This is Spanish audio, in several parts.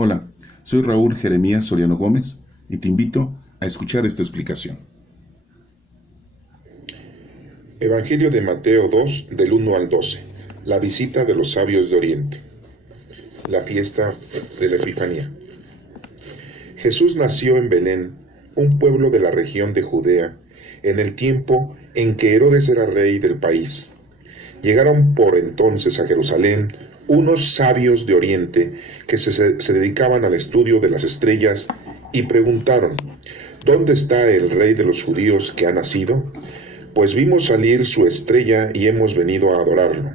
Hola, soy Raúl Jeremías Soriano Gómez y te invito a escuchar esta explicación. Evangelio de Mateo 2, del 1 al 12. La visita de los sabios de Oriente. La fiesta de la Epifanía. Jesús nació en Belén, un pueblo de la región de Judea, en el tiempo en que Herodes era rey del país. Llegaron por entonces a Jerusalén unos sabios de Oriente que se dedicaban al estudio de las estrellas y preguntaron: ¿dónde está el rey de los judíos que ha nacido? Pues vimos salir su estrella y hemos venido a adorarlo.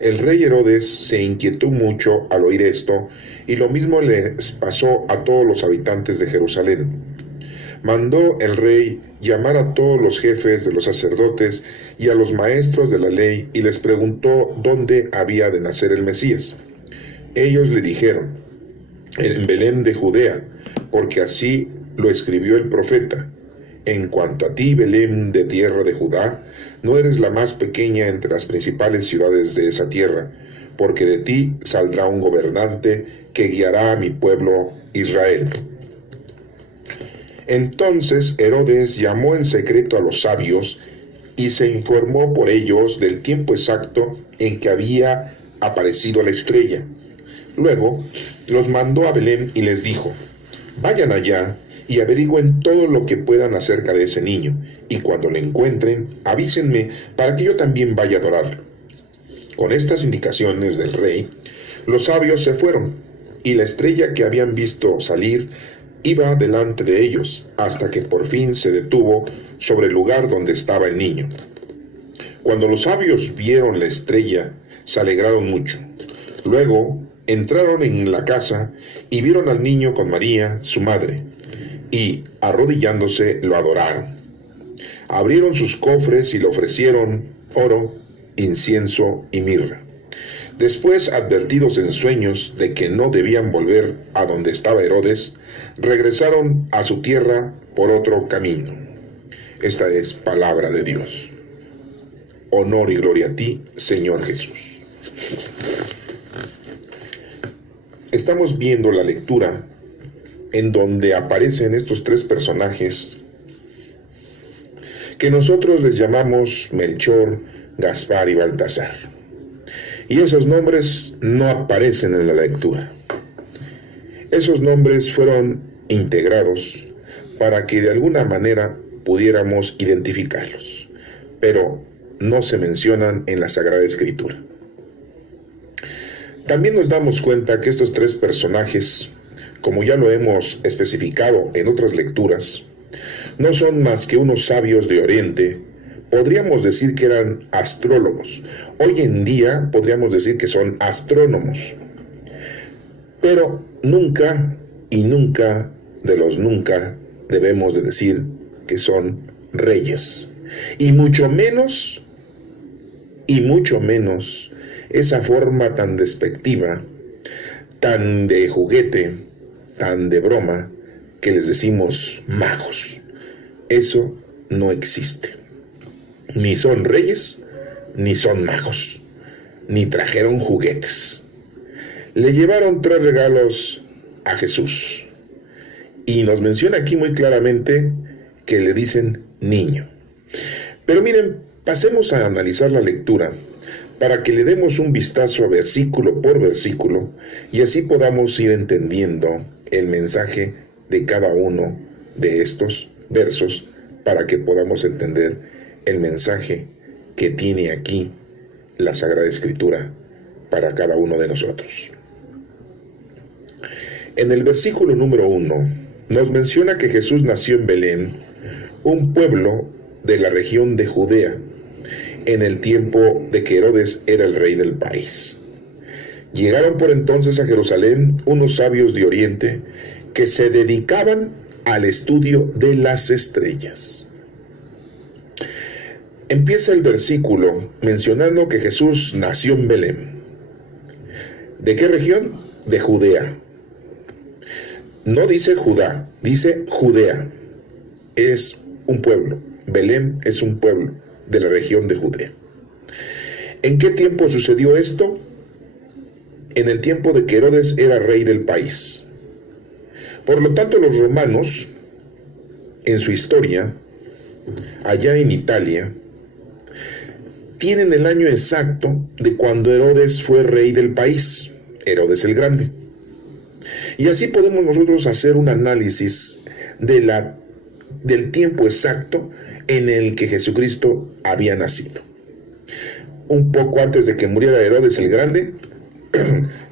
El rey Herodes se inquietó mucho al oír esto, y lo mismo les pasó a todos los habitantes de Jerusalén. Mandó el rey llamar a todos los jefes de los sacerdotes y a los maestros de la ley y les preguntó dónde había de nacer el Mesías. Ellos le dijeron: en Belén de Judea, porque así lo escribió el profeta. En cuanto a ti, Belén de tierra de Judá, no eres la más pequeña entre las principales ciudades de esa tierra, porque de ti saldrá un gobernante que guiará a mi pueblo Israel. Entonces Herodes llamó en secreto a los sabios y se informó por ellos del tiempo exacto en que había aparecido la estrella. Luego los mandó a Belén y les dijo: vayan allá y averigüen todo lo que puedan acerca de ese niño, y cuando lo encuentren, avísenme para que yo también vaya a adorarlo. Con estas indicaciones del rey, los sabios se fueron, y la estrella que habían visto salir iba delante de ellos, hasta que por fin se detuvo sobre el lugar donde estaba el niño. Cuando los sabios vieron la estrella, se alegraron mucho. Luego entraron en la casa y vieron al niño con María, su madre, y, arrodillándose, lo adoraron. Abrieron sus cofres y le ofrecieron oro, incienso y mirra. Después, advertidos en sueños de que no debían volver a donde estaba Herodes, regresaron a su tierra por otro camino. Esta es palabra de Dios. Honor y gloria a ti, Señor Jesús. Estamos viendo la lectura en donde aparecen estos tres personajes que nosotros les llamamos Melchor, Gaspar y Baltasar. Y esos nombres no aparecen en la lectura. Esos nombres fueron integrados para que de alguna manera pudiéramos identificarlos, pero no se mencionan en la Sagrada Escritura. También nos damos cuenta que estos tres personajes, como ya lo hemos especificado en otras lecturas, no son más que unos sabios de Oriente. Podríamos decir que eran astrólogos. Hoy en día podríamos decir que son astrónomos. Pero nunca y nunca de los nunca debemos de decir que son reyes. Y mucho menos esa forma tan despectiva, tan de juguete, tan de broma, que les decimos magos. Eso no existe. Ni son reyes, ni son magos, ni trajeron juguetes. Le llevaron 3 regalos a Jesús, y nos menciona aquí muy claramente que le dicen niño. Pero miren, pasemos a analizar la lectura para que le demos un vistazo a versículo por versículo y así podamos ir entendiendo el mensaje de cada uno de estos versos, para que podamos entender el mensaje que tiene aquí la Sagrada Escritura para cada uno de nosotros. En el versículo número 1 nos menciona que Jesús nació en Belén, un pueblo de la región de Judea, en el tiempo de que Herodes era el rey del país. Llegaron por entonces a Jerusalén unos sabios de Oriente que se dedicaban al estudio de las estrellas. Empieza el versículo mencionando que Jesús nació en Belén. ¿De qué región? De Judea. No dice Judá, dice Judea. Es un pueblo. Belén es un pueblo de la región de Judea. ¿En qué tiempo sucedió esto? en el tiempo de que Herodes era rey del país. Por lo tanto, los romanos, en su historia, allá en Italia, tienen el año exacto de cuando Herodes fue rey del país, Herodes el Grande. Y así podemos nosotros hacer un análisis del tiempo exacto en el que Jesucristo había nacido. Un poco antes de que muriera Herodes el Grande,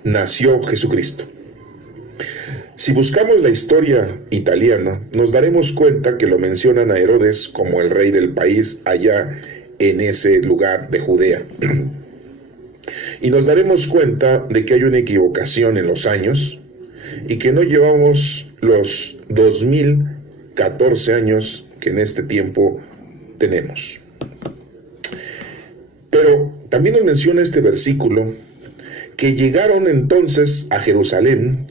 nació Jesucristo. Si buscamos la historia italiana, nos daremos cuenta que lo mencionan a Herodes como el rey del país allá en ese lugar de Judea. Y nos daremos cuenta de que hay una equivocación en los años y que no llevamos los 2014 años que en este tiempo tenemos. Pero también nos menciona este versículo que llegaron entonces a Jerusalén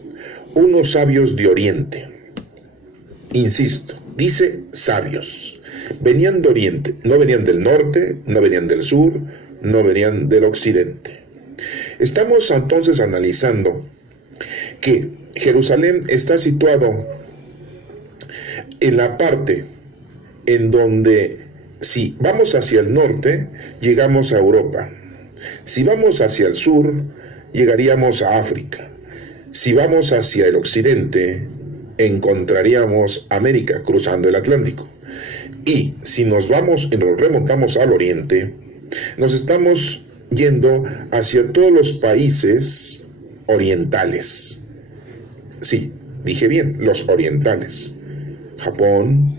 unos sabios de Oriente. Insisto, dice sabios. Venían de Oriente, no venían del norte, no venían del sur, no venían del occidente. Estamos entonces analizando que Jerusalén está situado en la parte en donde si vamos hacia el norte, llegamos a Europa. Si vamos hacia el sur, llegaríamos a África. Si vamos hacia el occidente, encontraríamos América cruzando el Atlántico. Y si nos remontamos al oriente, nos estamos yendo hacia todos los países orientales. Sí, dije bien, los orientales. Japón,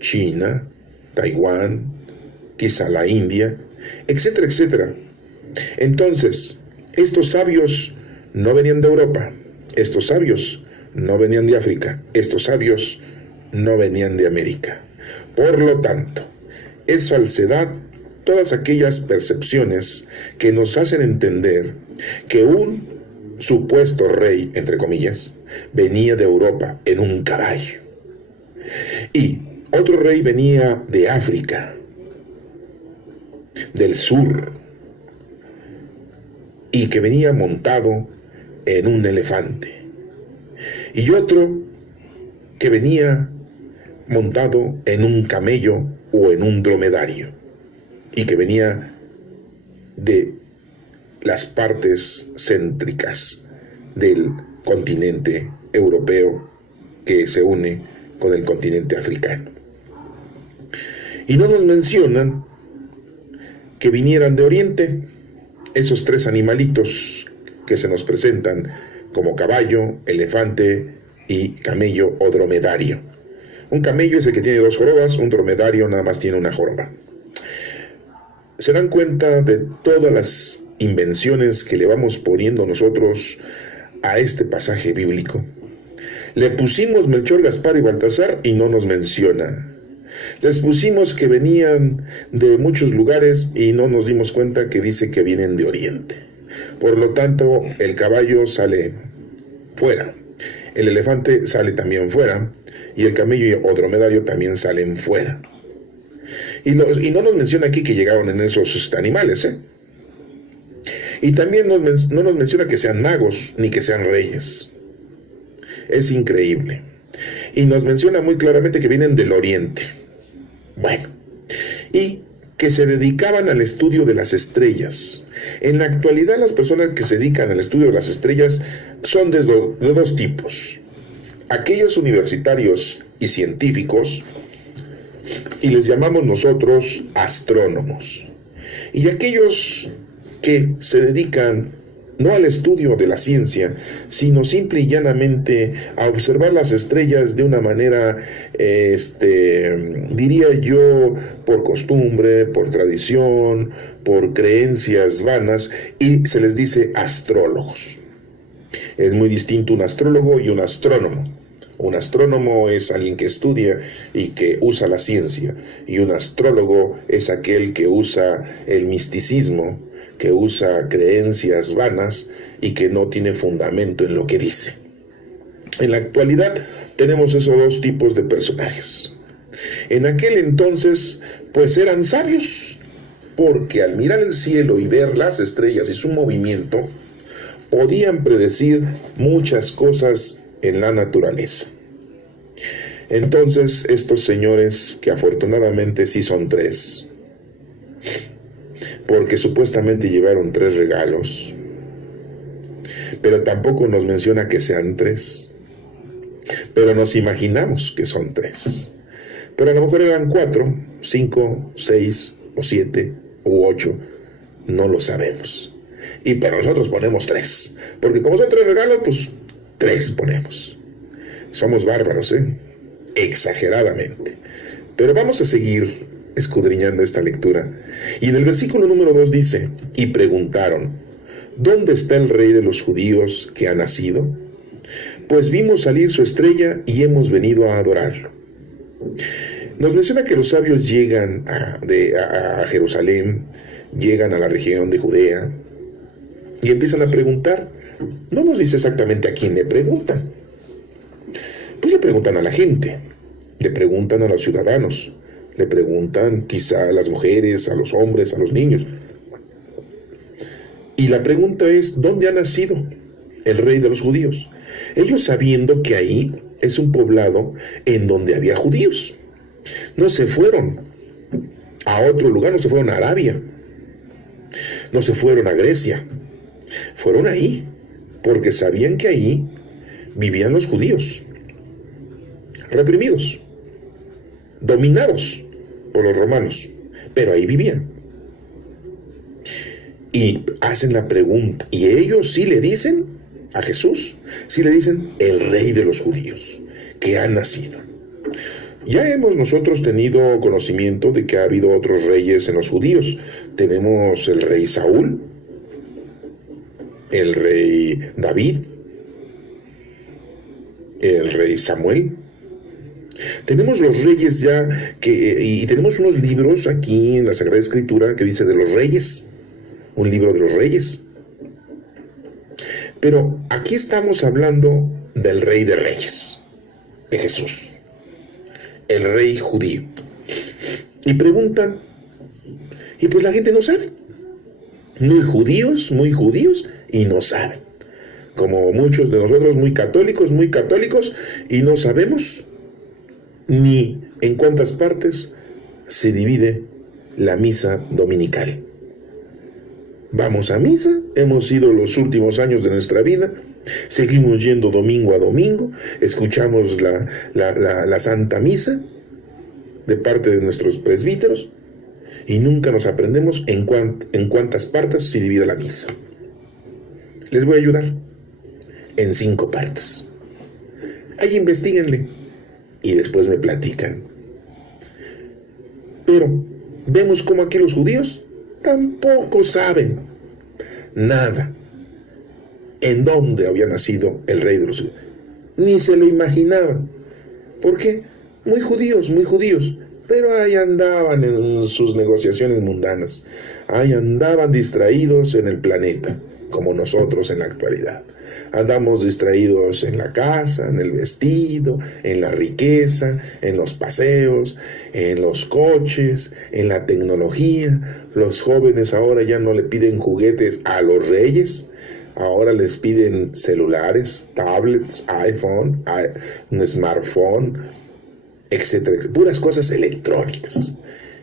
China, Taiwán, quizá la India, etcétera, etcétera. Entonces, estos sabios no venían de Europa, estos sabios no venían de África, estos sabios no venían de América. Por lo tanto, es falsedad todas aquellas percepciones que nos hacen entender que un supuesto rey, entre comillas, venía de Europa en un caballo. Y otro rey venía de África, del sur, y que venía montado en un elefante. Y otro que venía montado en un camello o en un dromedario, y que venía de las partes céntricas del continente europeo que se une con el continente africano. Y no nos mencionan que vinieran de Oriente esos tres animalitos que se nos presentan como caballo, elefante y camello o dromedario. Un camello es el que tiene 2 jorobas, un dromedario nada más tiene una joroba. ¿Se dan cuenta de todas las invenciones que le vamos poniendo nosotros a este pasaje bíblico? Le pusimos Melchor, Gaspar y Baltasar y no nos menciona. Les pusimos que venían de muchos lugares y no nos dimos cuenta que dice que vienen de Oriente. Por lo tanto, el caballo sale fuera, el elefante sale también fuera y el camello o dromedario también salen fuera. Y no nos menciona aquí que llegaron en esos animales, Y también no nos menciona que sean magos ni que sean reyes. Es increíble. Y nos menciona muy claramente que vienen del Oriente. Bueno, y que se dedicaban al estudio de las estrellas. En la actualidad las personas que se dedican al estudio de las estrellas son de 2 tipos. Aquellos universitarios y científicos, y les llamamos nosotros astrónomos. Y aquellos que se dedican no al estudio de la ciencia, sino simple y llanamente a observar las estrellas de una manera, diría yo, por costumbre, por tradición, por creencias vanas, y se les dice astrólogos. Es muy distinto un astrólogo y un astrónomo. Un astrónomo es alguien que estudia y que usa la ciencia, y un astrólogo es aquel que usa el misticismo, que usa creencias vanas y que no tiene fundamento en lo que dice. En la actualidad tenemos esos 2 tipos de personajes. En aquel entonces, pues eran sabios, porque al mirar el cielo y ver las estrellas y su movimiento, podían predecir muchas cosas en la naturaleza. Entonces estos señores, que afortunadamente sí son 3, porque supuestamente llevaron 3 regalos, pero tampoco nos menciona que sean 3, pero nos imaginamos que son 3, pero a lo mejor eran 4, 5, 6 o 7 u 8, no lo sabemos. Pero nosotros ponemos 3, porque como son 3 regalos, pues 3 ponemos. Somos bárbaros, exageradamente. Pero vamos a seguir escudriñando esta lectura. Y en el versículo número 2 dice: y preguntaron, ¿dónde está el rey de los judíos que ha nacido? Pues vimos salir su estrella y hemos venido a adorarlo. Nos menciona que los sabios llegan a Jerusalén, llegan a la región de Judea y empiezan a preguntar. No nos dice exactamente a quién le preguntan. Pues le preguntan a la gente, le preguntan a los ciudadanos, le preguntan quizá a las mujeres, a los hombres, a los niños. Y la pregunta es: ¿dónde ha nacido el rey de los judíos? Ellos sabiendo que ahí es un poblado en donde había judíos. No se fueron a otro lugar, no se fueron a Arabia, no se fueron a Grecia, fueron ahí, porque sabían que ahí vivían los judíos, reprimidos, dominados por los romanos, pero ahí vivían. Y hacen la pregunta, y ellos sí le dicen a Jesús, sí le dicen el rey de los judíos, que ha nacido. Ya hemos nosotros tenido conocimiento de que ha habido otros reyes en los judíos. Tenemos el rey Saúl, el rey David, el rey Samuel. Tenemos los reyes ya, y tenemos unos libros aquí en la Sagrada Escritura que dice de los reyes, un libro de los reyes. Pero aquí estamos hablando del rey de reyes, de Jesús, el rey judío. Y preguntan, y pues la gente no sabe. Muy judíos, y no saben. Como muchos de nosotros, muy católicos, y no sabemos ni en cuántas partes se divide la misa dominical. Vamos a misa, hemos ido los últimos años de nuestra vida, seguimos yendo domingo a domingo, escuchamos la Santa Misa de parte de nuestros presbíteros y nunca nos aprendemos en cuántas partes se divide la misa. Les voy a ayudar en 5 partes. Ahí investíguenle y después me platican. Pero vemos cómo aquí los judíos tampoco saben nada en dónde había nacido el rey de los judíos. Ni se lo imaginaban. ¿Por qué? Muy judíos, pero ahí andaban en sus negociaciones mundanas. Ahí andaban distraídos en el planeta, como nosotros en la actualidad. Andamos distraídos en la casa, en el vestido, en la riqueza, en los paseos, en los coches, en la tecnología. Los jóvenes ahora ya no le piden juguetes a los reyes, ahora les piden celulares, tablets, iPhone, un smartphone, etcétera, puras cosas electrónicas.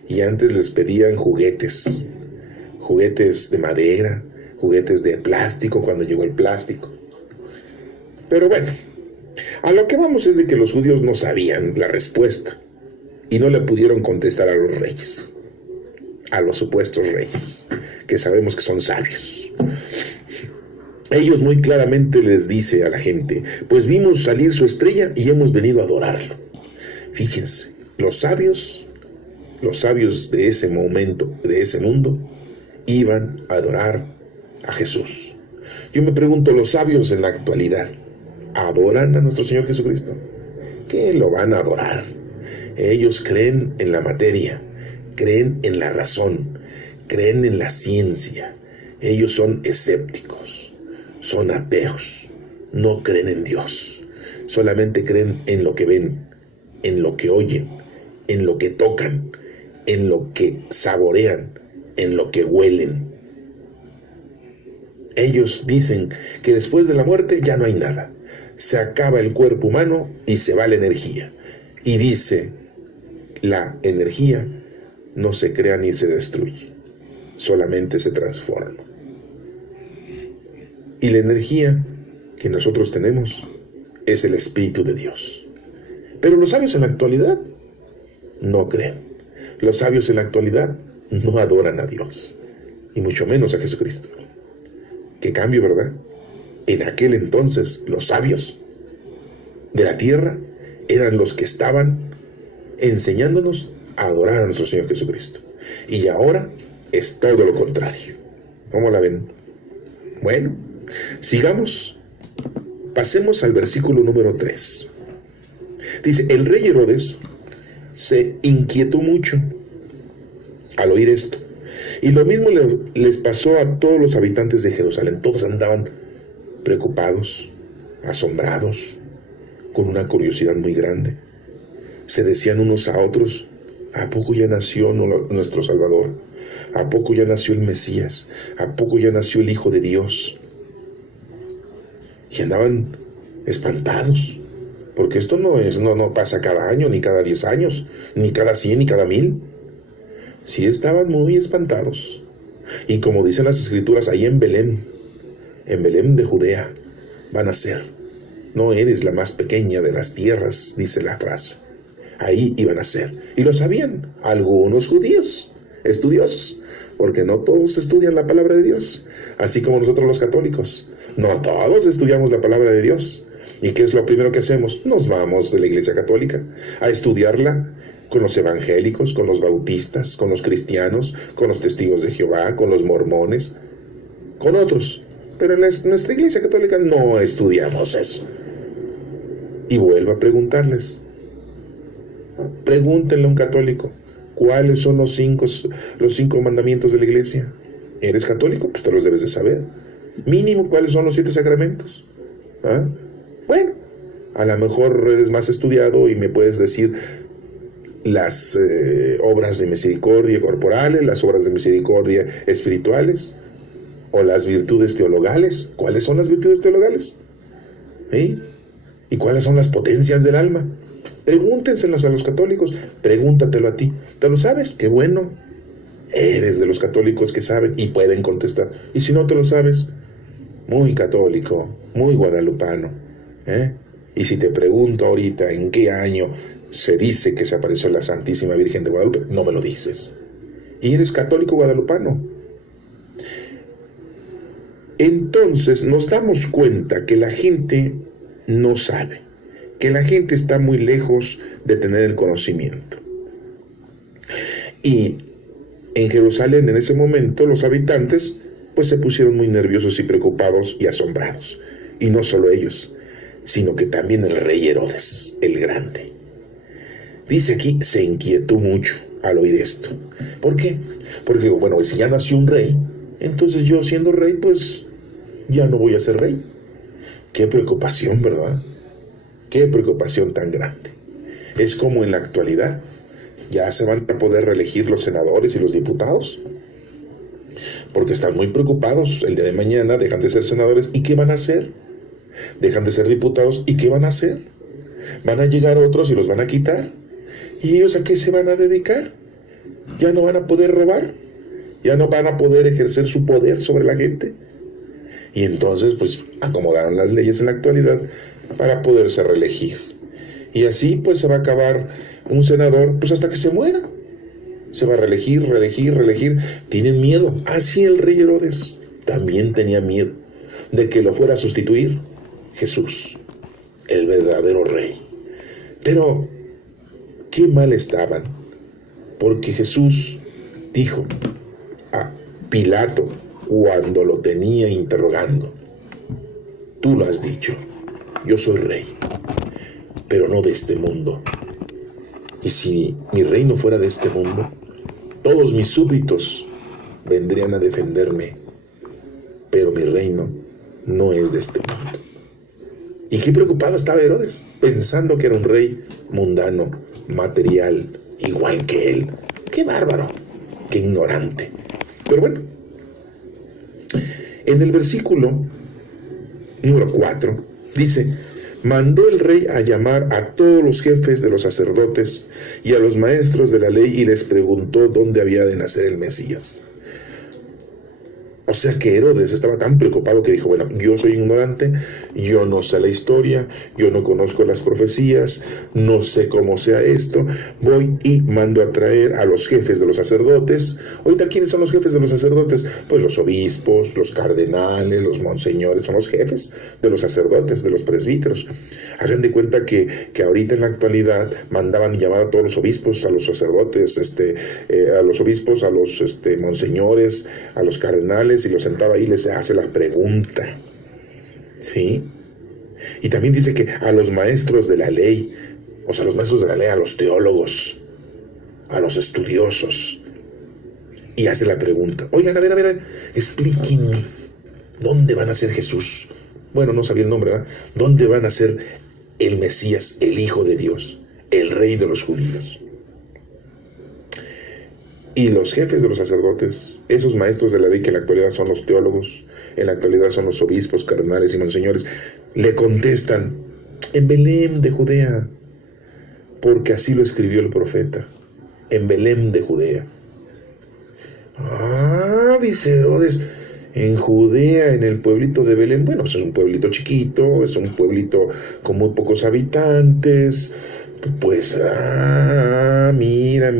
Y antes les pedían juguetes de madera, juguetes de plástico cuando llegó el plástico. Pero bueno, a lo que vamos es de que los judíos no sabían la respuesta y no le pudieron contestar a los reyes, a los supuestos reyes, que sabemos que son sabios. Ellos muy claramente les dice a la gente: pues vimos salir su estrella y hemos venido a adorarlo. Fíjense, los sabios de ese momento, de ese mundo, iban a adorar a Jesús. Yo me pregunto, ¿los sabios en la actualidad adoran a nuestro Señor Jesucristo? ¿Qué lo van a adorar? Ellos creen en la materia, creen en la razón, creen en la ciencia. Ellos son escépticos, son ateos, no creen en Dios. Solamente creen en lo que ven, en lo que oyen, en lo que tocan, en lo que saborean, en lo que huelen. Ellos dicen que después de la muerte ya no hay nada. Se acaba el cuerpo humano y se va la energía. Y dice, la energía no se crea ni se destruye, solamente se transforma. Y la energía que nosotros tenemos es el Espíritu de Dios. Pero los sabios en la actualidad no creen. Los sabios en la actualidad no adoran a Dios, y mucho menos a Jesucristo. Qué cambio, ¿verdad? En aquel entonces los sabios de la tierra eran los que estaban enseñándonos a adorar a nuestro Señor Jesucristo. Y ahora es todo lo contrario. ¿Cómo la ven? Bueno, sigamos. Pasemos al versículo número 3. Dice, el rey Herodes se inquietó mucho al oír esto. Y lo mismo les pasó a todos los habitantes de Jerusalén. Todos andaban preocupados, asombrados, con una curiosidad muy grande. Se decían unos a otros, ¿a poco ya nació nuestro Salvador? ¿A poco ya nació el Mesías? ¿A poco ya nació el Hijo de Dios? Y andaban espantados, porque esto no pasa cada año, ni cada 10 años, ni cada 100, ni cada 1000. Sí, estaban muy espantados. Y como dicen las Escrituras, ahí en Belén de Judea, van a ser. No eres la más pequeña de las tierras, dice la frase. Ahí iban a ser. Y lo sabían algunos judíos, estudiosos, porque no todos estudian la palabra de Dios, así como nosotros los católicos. No todos estudiamos la palabra de Dios. ¿Y qué es lo primero que hacemos? Nos vamos de la Iglesia Católica a estudiarla con los evangélicos, con los bautistas, con los cristianos, con los testigos de Jehová, con los mormones, con otros. Pero en nuestra Iglesia Católica no estudiamos eso. Y vuelvo a preguntarles. Pregúntenle a un católico, ¿cuáles son los cinco mandamientos de la Iglesia? ¿Eres católico? Pues te los debes de saber. Mínimo, ¿cuáles son los 7 sacramentos? ¿Ah? Bueno, a lo mejor eres más estudiado y me puedes decir las obras de misericordia corporales, las obras de misericordia espirituales, o las virtudes teologales. ¿Cuáles son las virtudes teologales? ¿Sí? ¿Y cuáles son las potencias del alma? Pregúntenselos a los católicos, pregúntatelo a ti. ¿Te lo sabes? ¡Qué bueno! Eres de los católicos que saben y pueden contestar. Y si no te lo sabes, muy católico, muy guadalupano, ¿eh? Y si te pregunto ahorita en qué año se dice que se apareció la Santísima Virgen de Guadalupe, no me lo dices. Y eres católico guadalupano. Entonces nos damos cuenta que la gente no sabe, que la gente está muy lejos de tener el conocimiento. Y en Jerusalén en ese momento los habitantes pues se pusieron muy nerviosos y preocupados y asombrados. Y no solo ellos, sino que también el rey Herodes, el grande. Dice aquí, se inquietó mucho al oír esto. ¿Por qué? Porque, bueno, si ya nació un rey, entonces yo siendo rey, pues ya no voy a ser rey. Qué preocupación, ¿verdad? Qué preocupación tan grande. Es como en la actualidad, ya se van a poder reelegir los senadores y los diputados, porque están muy preocupados. El día de mañana dejan de ser senadores, ¿y qué van a hacer? Dejan de ser diputados, ¿y qué van a hacer? Van a llegar otros y los van a quitar. ¿Y ellos a qué se van a dedicar? Ya no van a poder robar, ya no van a poder ejercer su poder sobre la gente. Y entonces, pues, acomodaron las leyes en la actualidad para poderse reelegir. Y así, pues, se va a acabar un senador, pues, hasta que se muera. Se va a reelegir. Tienen miedo. Así el rey Herodes también tenía miedo de que lo fuera a sustituir Jesús, el verdadero rey. Pero qué mal estaban, porque Jesús dijo a Pilato cuando lo tenía interrogando: tú lo has dicho, yo soy rey, pero no de este mundo. Y si mi reino fuera de este mundo, todos mis súbditos vendrían a defenderme, pero mi reino no es de este mundo. Y qué preocupado estaba Herodes, pensando que era un rey mundano, material, igual que él. Qué bárbaro, qué ignorante. Pero bueno, En el versículo número 4 dice: mandó el rey a llamar a todos los jefes de los sacerdotes y a los maestros de la ley y les preguntó dónde había de nacer el Mesías. O sea que Herodes estaba tan preocupado que dijo: bueno, yo soy ignorante, yo no sé la historia, yo no conozco las profecías, no sé cómo sea esto, voy y mando a traer a los jefes de los sacerdotes. Ahorita, ¿quiénes son los jefes de los sacerdotes? Pues los obispos, los cardenales, los monseñores, son los jefes de los sacerdotes, de los presbíteros. Hagan de cuenta que ahorita en la actualidad mandaban llamar a todos los obispos, a los sacerdotes, a los obispos, a los monseñores, a los cardenales, y los sentaba ahí y les hace la pregunta, ¿sí? Y también dice que a los maestros de la ley, o sea, los maestros de la ley, a los teólogos, a los estudiosos, y hace la pregunta: oigan, a ver, explíquenme, ¿dónde van a ser Jesús? Bueno, no sabía el nombre, ¿verdad? ¿Dónde van a ser el Mesías, el Hijo de Dios, el Rey de los judíos? Y los jefes de los sacerdotes, esos maestros de la ley que en la actualidad son los teólogos, en la actualidad son los obispos, cardenales y monseñores, le contestan: en Belén de Judea, porque así lo escribió el profeta, en Belén de Judea. Ah, dice Herodes, en Judea, en el pueblito de Belén. Bueno, pues es un pueblito chiquito, es un pueblito con muy pocos habitantes. Pues, mira.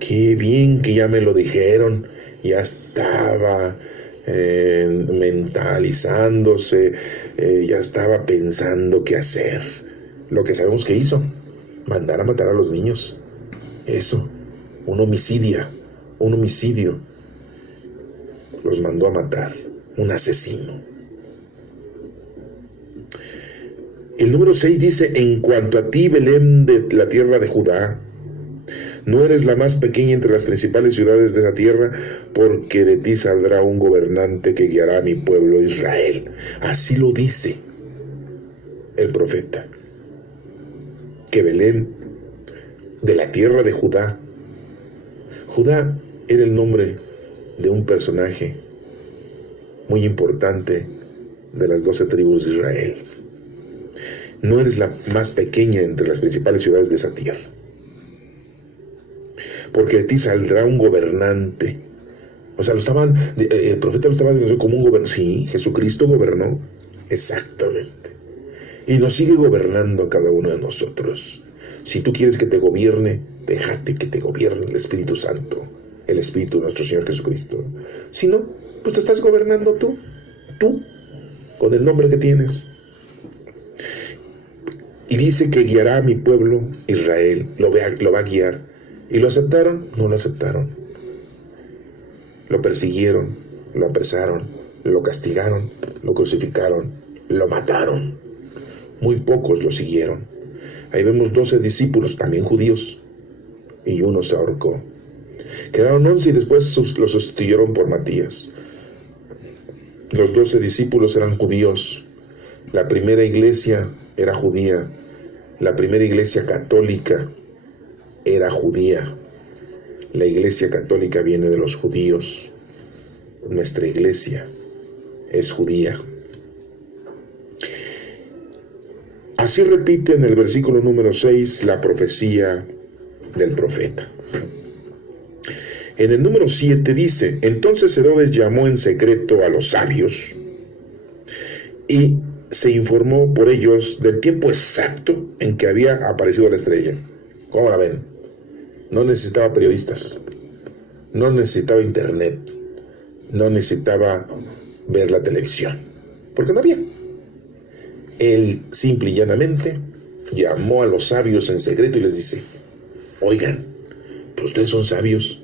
Qué bien que ya me lo dijeron. Ya estaba mentalizándose, ya estaba pensando qué hacer. Lo que sabemos que hizo: mandar a matar a los niños. Eso, un homicidio. Los mandó a matar, un asesino. El número 6 dice: en cuanto a ti, Belén de la tierra de Judá, no eres la más pequeña entre las principales ciudades de esa tierra, porque de ti saldrá un gobernante que guiará a mi pueblo Israel. Así lo dice el profeta, que Belén, de la tierra de Judá. Judá era el nombre de un personaje muy importante de las 12 tribus de Israel. No eres la más pequeña entre las principales ciudades de esa tierra, porque de ti saldrá un gobernante. O sea, el profeta lo estaba diciendo como un gobernante. Sí, Jesucristo gobernó, exactamente, y nos sigue gobernando a cada uno de nosotros. Si tú quieres que te gobierne, déjate que te gobierne el Espíritu Santo, el Espíritu de nuestro Señor Jesucristo. Si no, pues te estás gobernando tú, con el nombre que tienes. Y dice que guiará a mi pueblo Israel, lo va a guiar. ¿Y lo aceptaron? No lo aceptaron. Lo persiguieron, lo apresaron, lo castigaron, lo crucificaron, lo mataron. Muy pocos lo siguieron. Ahí vemos 12 discípulos, también judíos, y uno se ahorcó. Quedaron 11 y después lo sustituyeron por Matías. Los 12 discípulos eran judíos. La primera iglesia era judía. La primera iglesia católica era judía. La iglesia católica viene de los judíos. Nuestra iglesia es judía. Así repite en el versículo número 6 la profecía del profeta. En el número 7 dice: entonces Herodes llamó en secreto a los sabios y se informó por ellos del tiempo exacto en que había aparecido la estrella. ¿Cómo la ven? No necesitaba periodistas, no necesitaba internet, no necesitaba ver la televisión, porque no había. Él simple y llanamente llamó a los sabios en secreto y les dice: oigan, pues ustedes son sabios.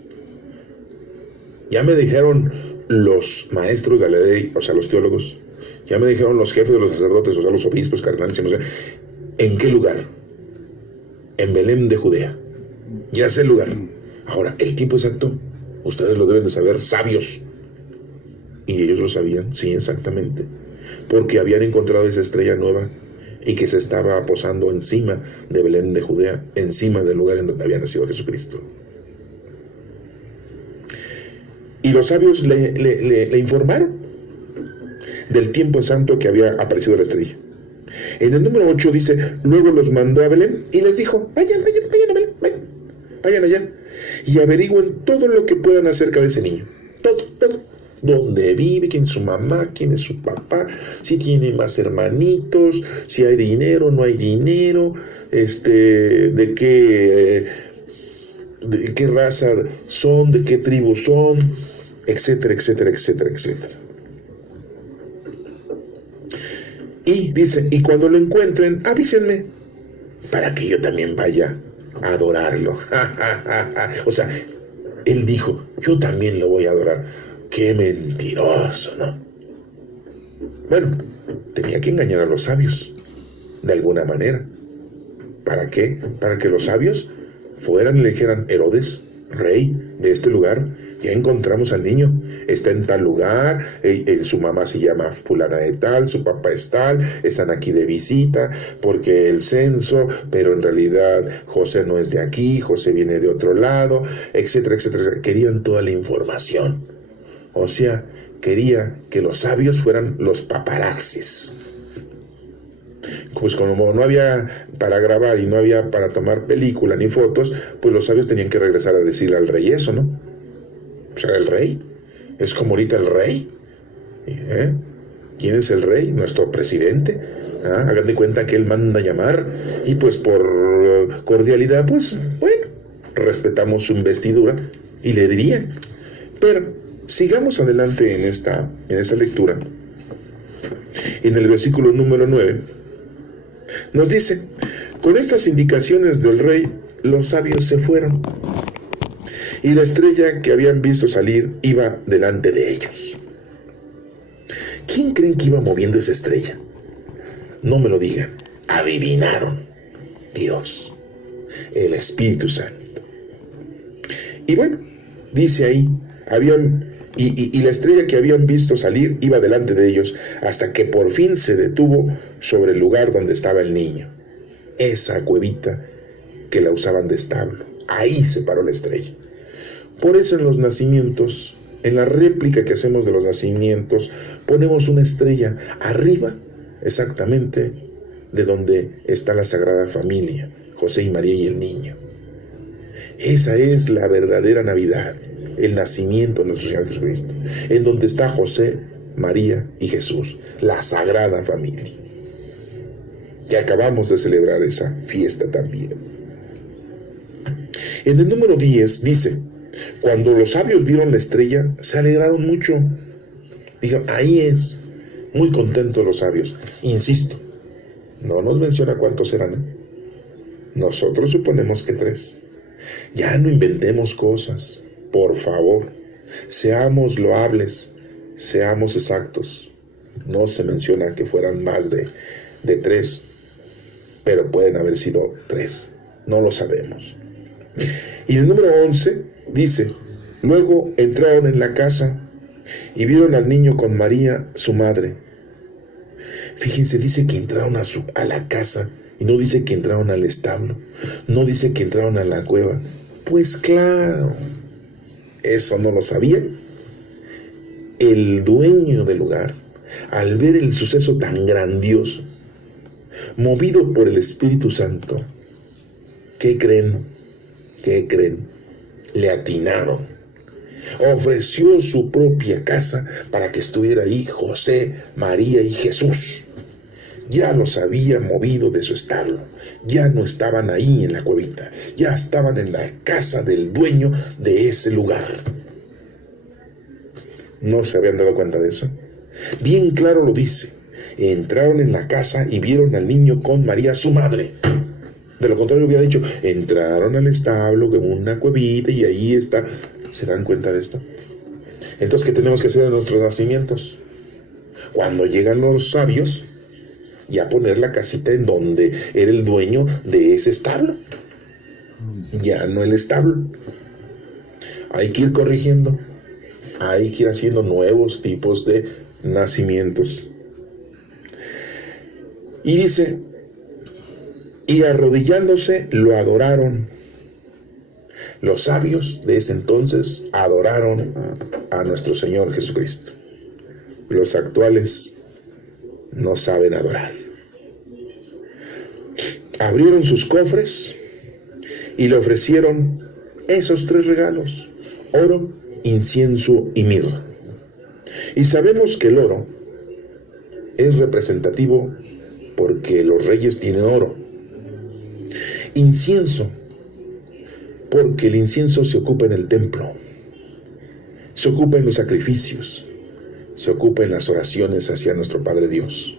Ya me dijeron los maestros de la ley, o sea, los teólogos, ya me dijeron los jefes de los sacerdotes, o sea, los obispos, cardenales, no sé, ¿en qué lugar? En Belén de Judea. Ya sé el lugar. Ahora, el tiempo exacto, ustedes lo deben de saber, sabios. Y ellos lo sabían, sí, exactamente, porque habían encontrado esa estrella nueva y que se estaba posando encima de Belén de Judea, encima del lugar en donde había nacido Jesucristo. Y los sabios le informaron. del tiempo santo que había aparecido la estrella. En el número 8 dice, luego los mandó a Belén y les dijo, vayan a Belén, vayan allá y averigüen todo lo que puedan acerca de ese niño. Todo. Dónde vive, quién es su mamá, quién es su papá, si tiene más hermanitos, si hay dinero, no hay dinero, de qué raza son, de qué tribu son, etcétera. Y dice, y cuando lo encuentren, avísenme, para que yo también vaya a adorarlo. O sea, él dijo, yo también lo voy a adorar. Qué mentiroso, ¿no? Bueno, tenía que engañar a los sabios, de alguna manera. ¿Para qué? Para que los sabios fueran y le dijeran, Herodes, rey de este lugar, ya encontramos al niño, está en tal lugar, su mamá se llama fulana de tal, su papá es tal, están aquí de visita, porque el censo, pero en realidad José no es de aquí, José viene de otro lado, etcétera. Querían toda la información. O sea, quería que los sabios fueran los paparazzis. Pues como no había para grabar y no había para tomar película ni fotos, pues los sabios tenían que regresar a decirle al rey eso, ¿no? Pues era el rey. Es como ahorita el rey. ¿Quién es el rey? Nuestro presidente. Hagan de cuenta que él manda llamar y pues por cordialidad, pues bueno, respetamos su investidura y le dirían. Pero sigamos adelante en esta lectura. En el versículo número 9 nos dice, con estas indicaciones del rey, los sabios se fueron, y la estrella que habían visto salir iba delante de ellos. ¿Quién creen que iba moviendo esa estrella? No me lo digan. Adivinaron. Dios, el Espíritu Santo. Y bueno, dice ahí, y la estrella que habían visto salir iba delante de ellos hasta que por fin se detuvo sobre el lugar donde estaba el niño. Esa cuevita que la usaban de establo. Ahí se paró la estrella. Por eso en los nacimientos, en la réplica que hacemos de los nacimientos, ponemos una estrella arriba, exactamente de donde está la Sagrada Familia, José y María y el niño. Esa es la verdadera Navidad, el nacimiento de nuestro Señor Jesucristo, en donde está José, María y Jesús, la Sagrada Familia. Y acabamos de celebrar esa fiesta también. En el número 10 dice, cuando los sabios vieron la estrella, se alegraron mucho. Dijeron, ahí es, muy contentos los sabios. Insisto, no nos menciona cuántos eran. Nosotros suponemos que 3. Ya no inventemos cosas, por favor. Seamos loables, seamos exactos. No se menciona que fueran más de 3, pero pueden haber sido 3. No lo sabemos. Y el número 11 dice, luego entraron en la casa y vieron al niño con María, su madre. Fíjense, dice que entraron a la casa y no dice que entraron al establo, no dice que entraron a la cueva. Pues claro, eso no lo sabían. El dueño del lugar, al ver el suceso tan grandioso, movido por el Espíritu Santo, ¿qué creen? Le atinaron. Ofreció su propia casa para que estuviera ahí José, María y Jesús. Ya los había movido de su establo, ya no estaban ahí en la cuevita, ya estaban en la casa del dueño de ese lugar. ¿No se habían dado cuenta de eso? Bien claro lo dice. Entraron en la casa y vieron al niño con María, su madre. De lo contrario hubiera dicho, entraron al establo con una cuevita y ahí está. ¿Se dan cuenta de esto? Entonces, ¿qué tenemos que hacer en nuestros nacimientos? Cuando llegan los sabios, ya poner la casita en donde era el dueño de ese establo. Ya no el establo. Hay que ir corrigiendo. Hay que ir haciendo nuevos tipos de nacimientos. Y dice, y arrodillándose lo adoraron. Los sabios de ese entonces adoraron a nuestro Señor Jesucristo. Los actuales no saben adorar. Abrieron sus cofres y le ofrecieron esos 3 regalos: oro, incienso y mirra. Y sabemos que el oro es representativo porque los reyes tienen oro. Incienso, porque el incienso se ocupa en el templo, se ocupa en los sacrificios, se ocupa en las oraciones hacia nuestro Padre Dios.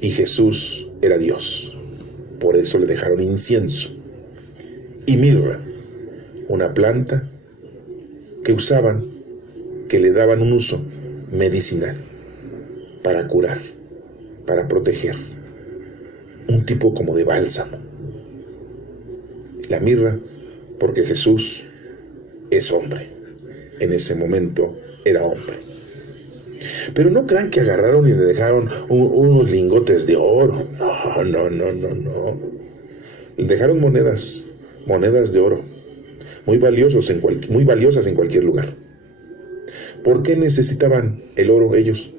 Y Jesús era Dios, por eso le dejaron incienso. Y mirra, una planta que usaban, que le daban un uso medicinal, para curar, para proteger, un tipo como de bálsamo. La mirra, porque Jesús es hombre, en ese momento era hombre. Pero no crean que agarraron y le dejaron unos lingotes de oro. No. Le dejaron monedas de oro, muy valiosas en cualquier lugar. ¿Por qué necesitaban el oro ellos?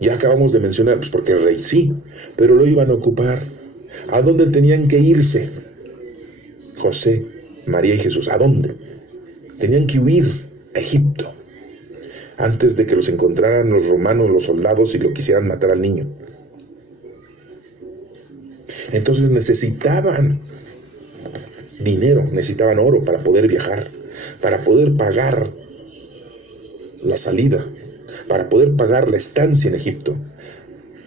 Ya acabamos de mencionar, pues porque el rey sí, pero lo iban a ocupar. ¿A dónde tenían que irse? José, María y Jesús, ¿a dónde? Tenían que huir a Egipto, antes de que los encontraran los romanos, los soldados, y lo quisieran matar al niño. Entonces necesitaban dinero, necesitaban oro para poder viajar, para poder pagar la salida, para poder pagar la estancia en Egipto,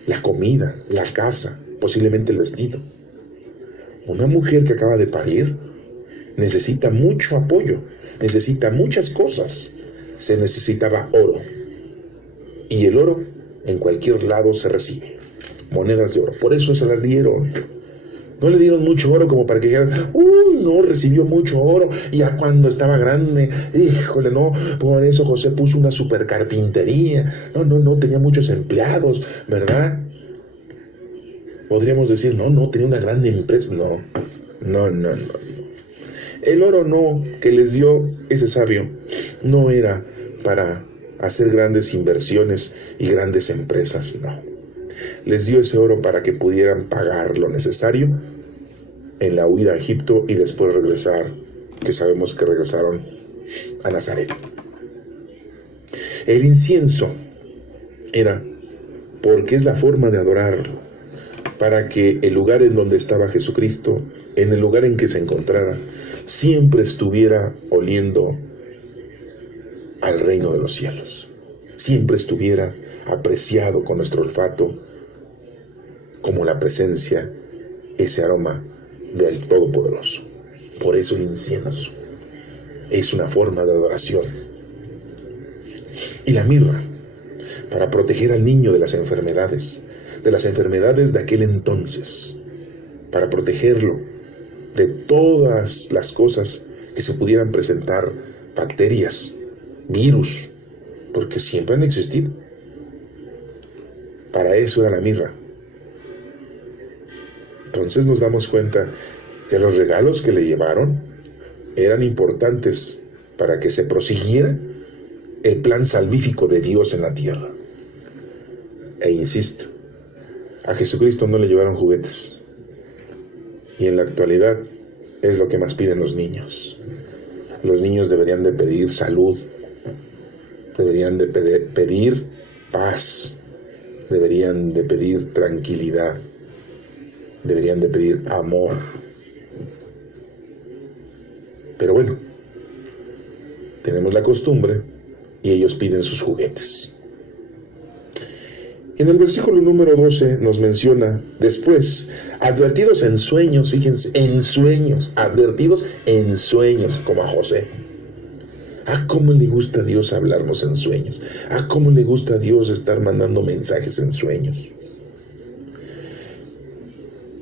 la comida, la casa, posiblemente el vestido. Una mujer que acaba de parir necesita mucho apoyo, necesita muchas cosas. Se necesitaba oro, y el oro en cualquier lado se recibe, monedas de oro. Por eso se las dieron. No le dieron mucho oro como para que dijeran, no, recibió mucho oro, y ya cuando estaba grande, híjole, no, por eso José puso una super carpintería. No, tenía muchos empleados, ¿verdad? Podríamos decir, no, tenía una gran empresa. No. El oro que les dio ese sabio no era para hacer grandes inversiones y grandes empresas, no. Les dio ese oro para que pudieran pagar lo necesario en la huida a Egipto y después regresar, que sabemos que regresaron a Nazaret. El incienso era porque es la forma de adorarlo, para que el lugar en donde estaba Jesucristo, en el lugar en que se encontrara, siempre estuviera oliendo al reino de los cielos, siempre estuviera apreciado con nuestro olfato como la presencia, ese aroma del Todopoderoso. Por eso el incienso es una forma de adoración. Y la mirra, para proteger al niño de las enfermedades de aquel entonces, para protegerlo de todas las cosas que se pudieran presentar, bacterias, virus, porque siempre han existido. Para eso era la mirra. Entonces nos damos cuenta que los regalos que le llevaron eran importantes para que se prosiguiera el plan salvífico de Dios en la tierra. E insisto, a Jesucristo no le llevaron juguetes. Y en la actualidad es lo que más piden los niños. Los niños deberían de pedir salud, deberían de pedir paz, deberían de pedir tranquilidad, deberían de pedir amor. Pero bueno, tenemos la costumbre y ellos piden sus juguetes. En el versículo número 12 nos menciona después, advertidos en sueños, fíjense, en sueños, advertidos en sueños, como a José. Cómo le gusta a Dios hablarnos en sueños. Cómo le gusta a Dios estar mandando mensajes en sueños.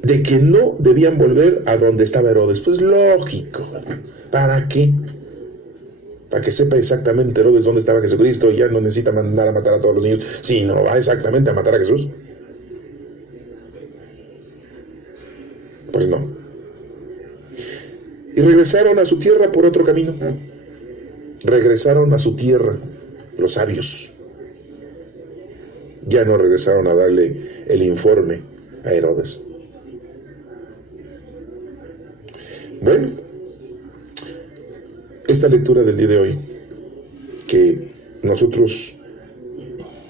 De que no debían volver a donde estaba Herodes. Pues lógico, ¿para qué? Para que sepa exactamente Herodes dónde estaba Jesucristo, y ya no necesita mandar a matar a todos los niños, sino va exactamente a matar a Jesús. Pues no. Y regresaron a su tierra por otro camino. Regresaron a su tierra los sabios. ya no regresaron a darle el informe a Herodes. Bueno, esta lectura del día de hoy, que nosotros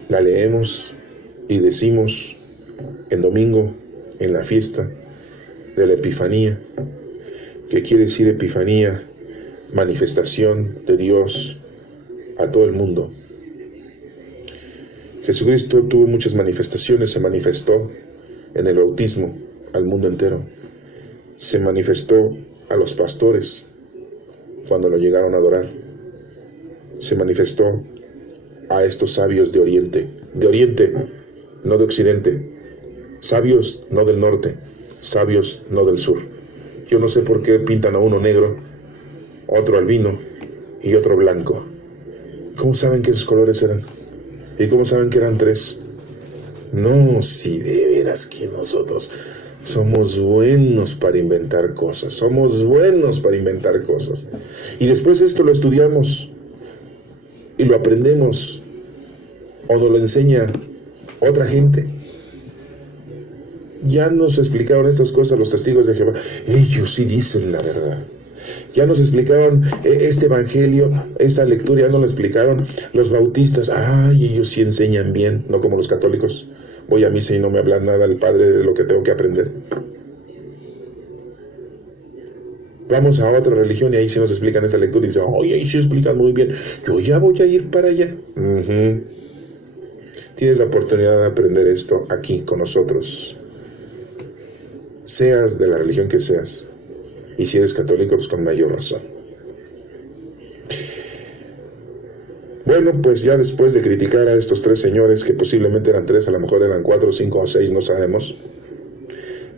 la leemos y decimos en domingo, en la fiesta de la Epifanía, que quiere decir Epifanía, manifestación de Dios a todo el mundo. Jesucristo tuvo muchas manifestaciones, se manifestó en el bautismo al mundo entero, se manifestó a los pastores cuando lo llegaron a adorar, se manifestó a estos sabios de Oriente, no de Occidente, sabios no del norte, sabios no del sur. Yo no sé por qué pintan a uno negro, otro albino y otro blanco. ¿Cómo saben que esos colores eran? ¿Y cómo saben que eran tres? No, si de veras que nosotros somos buenos para inventar cosas, Y después esto lo estudiamos y lo aprendemos o nos lo enseña otra gente. Ya nos explicaron estas cosas los testigos de Jehová. Ellos sí dicen la verdad. Ya nos explicaron este evangelio, esta lectura, ya nos lo explicaron los bautistas. Ay, ellos sí enseñan bien, no como los católicos. Voy a misa y no me habla nada el padre de lo que tengo que aprender. Vamos a otra religión y ahí sí nos explican esta lectura y dicen, oye, ahí sí explican muy bien. Yo ya voy a ir para allá. Tienes la oportunidad de aprender esto aquí con nosotros. Seas de la religión que seas. Y si eres católico, pues con mayor razón. Bueno, pues ya después de criticar a estos tres señores, que posiblemente eran tres, a lo mejor eran 4, 5 o 6, no sabemos.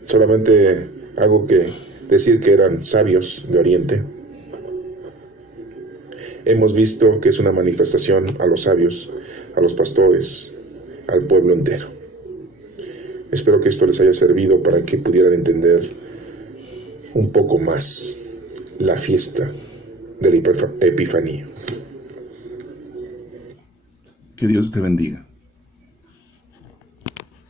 Solamente hago que decir que eran sabios de Oriente. Hemos visto que es una manifestación a los sabios, a los pastores, al pueblo entero. Espero que esto les haya servido para que pudieran entender un poco más la fiesta de la Epifanía. Que Dios te bendiga.